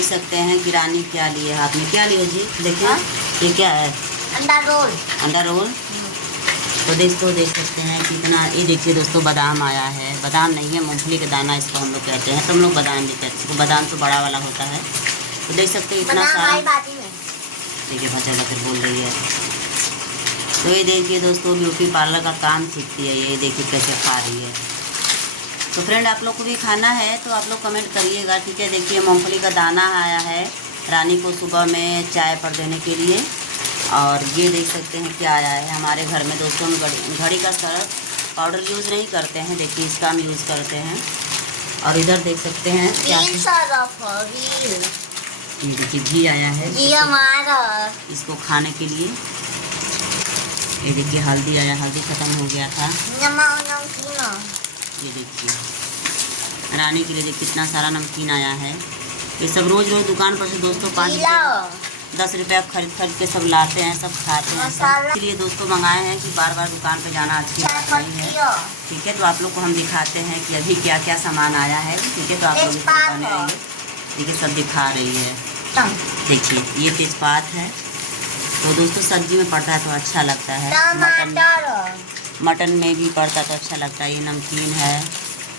देख सकते हैं कि रानी क्या लिए हाथ में, क्या लियो जी देखिए ये क्या है, अंडा रोल। अंडा रोल। तो दोस्तों देख सकते हैं कितना, ये देखिए दोस्तों बादाम आया है, बादाम नहीं है मूंगफली का दाना इसको हम लोग कहते हैं, तो हम लोग बादाम भी कहते हैं इसको, बादाम तो बड़ा वाला होता है। तो देख सकते हैं इतना सारा, देखिए भचर भचर बोल रही है। तो ये देखिए दोस्तों ब्यूटी पार्लर का काम सीखती है, ये देखिए कैसे खा रही है। तो फ्रेंड आप लोग को भी खाना है तो आप लोग कमेंट करिएगा, ठीक है। देखिए मूंगफली का दाना आया है रानी को सुबह में चाय पर देने के लिए। और ये देख सकते हैं क्या आया है हमारे घर में दोस्तों, हम घड़ी का सर्फ पाउडर यूज़ नहीं करते हैं, देखिए इसका हम यूज़ करते हैं। और इधर देख सकते हैं क्या, ये देखिए घी आया है इसको खाने के लिए। ये देखिए हल्दी आया, हल्दी ख़त्म हो गया था। ये देखिए रानी के लिए देखिए कितना सारा नमकीन आया है। ये सब रोज़ रोज़ दुकान पर से दोस्तों 5-10 रुपया खरीद के सब लाते हैं, सब खाते हैं सब। इसलिए दोस्तों मंगाए हैं कि बार बार दुकान पे जाना अच्छी बात नहीं है, ठीक है। तो आप लोग को हम दिखाते हैं कि अभी क्या क्या सामान आया है, ठीक है। तो आप लोग इसको बने रहिए, देखिए सब दिखा रही है। देखिए ये तेज़पात है, तो दोस्तों सब्जी में पड़ता है तो अच्छा लगता है, मटन में भी पड़ता तो अच्छा लगता है। ये नमकीन है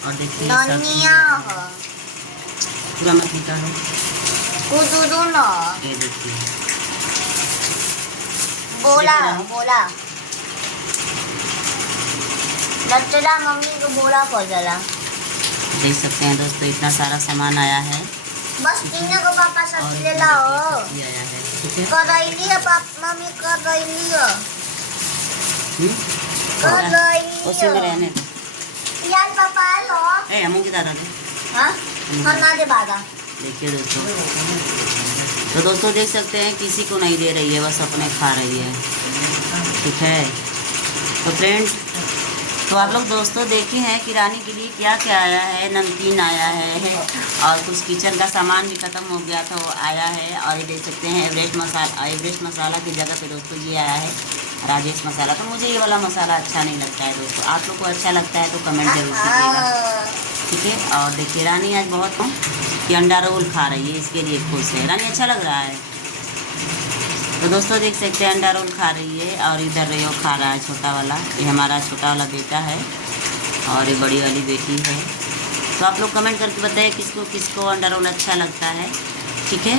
और देखिए पूरा मत निकालो, ये देखिए मम्मी को बोला पड़ेगा। देख सकते हैं दोस्तों इतना सारा सामान आया है, बस तीनों को पापा सब्जी ले लाओ। सब्जी आया है, ठीक है। करैली है मम्मी, करैली है, उसी में रहने दो। यार पापा लो ए हमू की दादा हां खाना दे बादा। देखिए दोस्तों, तो दोस्तों देख सकते हैं किसी को नहीं दे रही है, बस अपने खा रही है, ठीक है। तो फ्रेंड तो आप लोग दोस्तों देखे हैं कि रानी के लिए क्या क्या आया है, नमकीन आया है और कुछ किचन का सामान भी ख़त्म हो गया था वो आया है। और ये देख सकते हैं एवरेस्ट मसाला की जगह पे दोस्तों ये आया है राजेश मसाला। तो मुझे ये वाला मसाला अच्छा नहीं लगता है दोस्तों, आप लोग को अच्छा लगता है तो कमेंट जरूर कीजिएगा, ठीक है। और देखिए रानी आज बहुत कि अंडा रोल खा रही है, इसके लिए खुश है रानी, अच्छा लग रहा है। तो दोस्तों देख सकते हैं अंडा रोल खा रही है और इधर रेयो खा रहा है छोटा वाला, ये हमारा छोटा वाला बेटा है और ये बड़ी वाली बेटी है। तो आप लोग कमेंट करके बताइए किसको किसको अंडा रोल अच्छा लगता है, ठीक है।